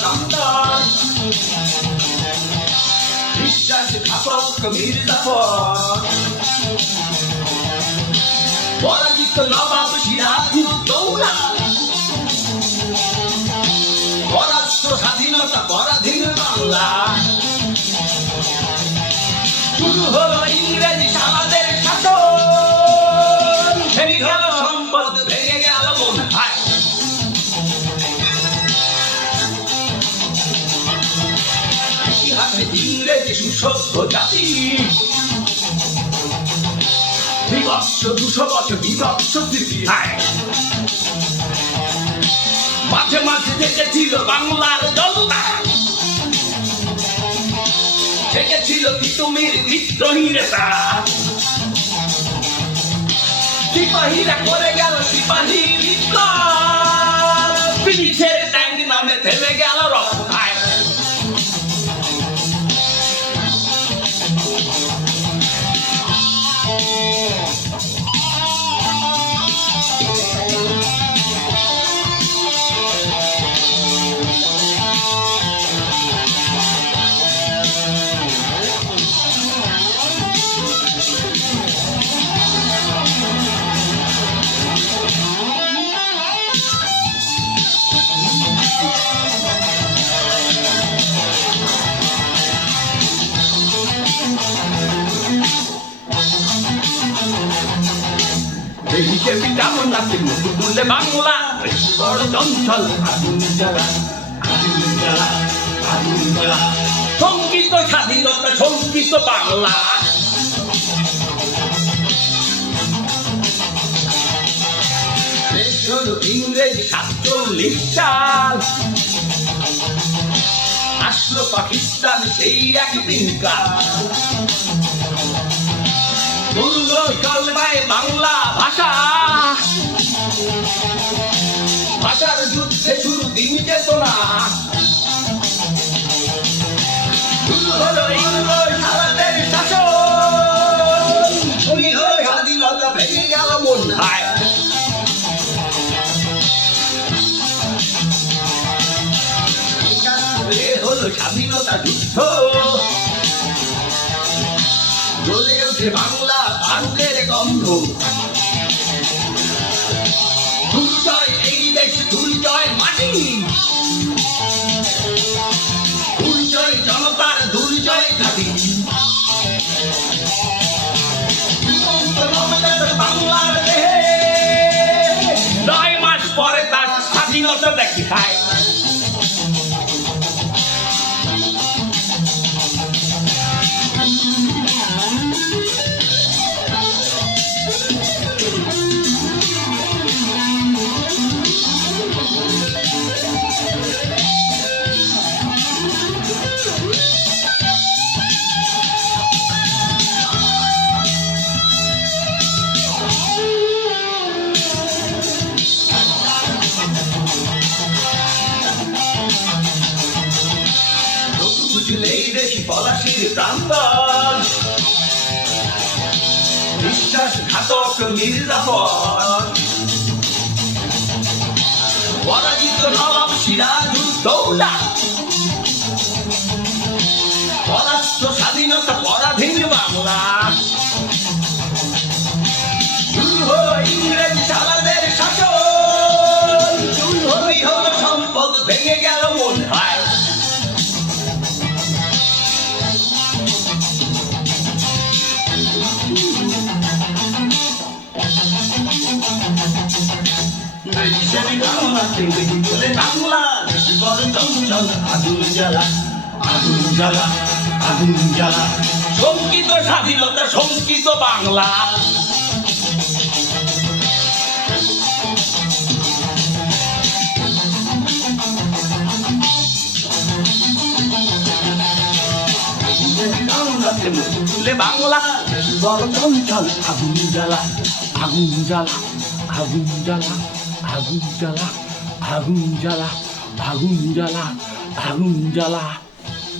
কান্দার বিশ্বাসঘাতক মির্জাফর পরাজিত নবাব সিরাজউদ্দৌলা পরাস্ত্র স্বাধীনতা পরাধীন বাংলা। শুরু হলো মাঝে মাঝে দেখেছিল বাংলার জনতা থেকেছিল তিতুমির বিদ্রোহী নেতা সিপাহীরা করে গেল সিপাহী বিপ্লব। দেহিকে পিটামন নাচে মুখ তুলে বাংলা। বড় চঞ্চল সংগীত স্বাধীনতা সংগীত বাংলা। ইংরেজি সাতচল্লিশ সাল। আসলো পাকিস্তান সেই একদিন কাল। স্বাধীনতা যুদ্ধ। জ্বলে ওঠে বাংলা ভারতের গন্ধ স্বাধীনতা দেখি খায় বুঝলেই দেখি পলাশির প্রান্তর বিশ্বাসঘাতক মির্জাফর পরাজিত নবাব সিরাজুদ্দৌলা পরাস্ত্র স্বাধীনতা ব্রিটিশের বাংলা ইংরেজি বলে বাংলা বড় চঞ্চল আগুন জ্বালা আগুন জ্বালা আগুন জ্বালা শঙ্কিত স্বাধীনতা শঙ্কিত বাংলা তুলে বাংলা চঞ্চল আগুন জ্বালা আগুন জ্বালা আগুন জ্বালা আগুন জ্বালা আগুন জ্বালা আগুন জ্বালা আগুন জ্বালা।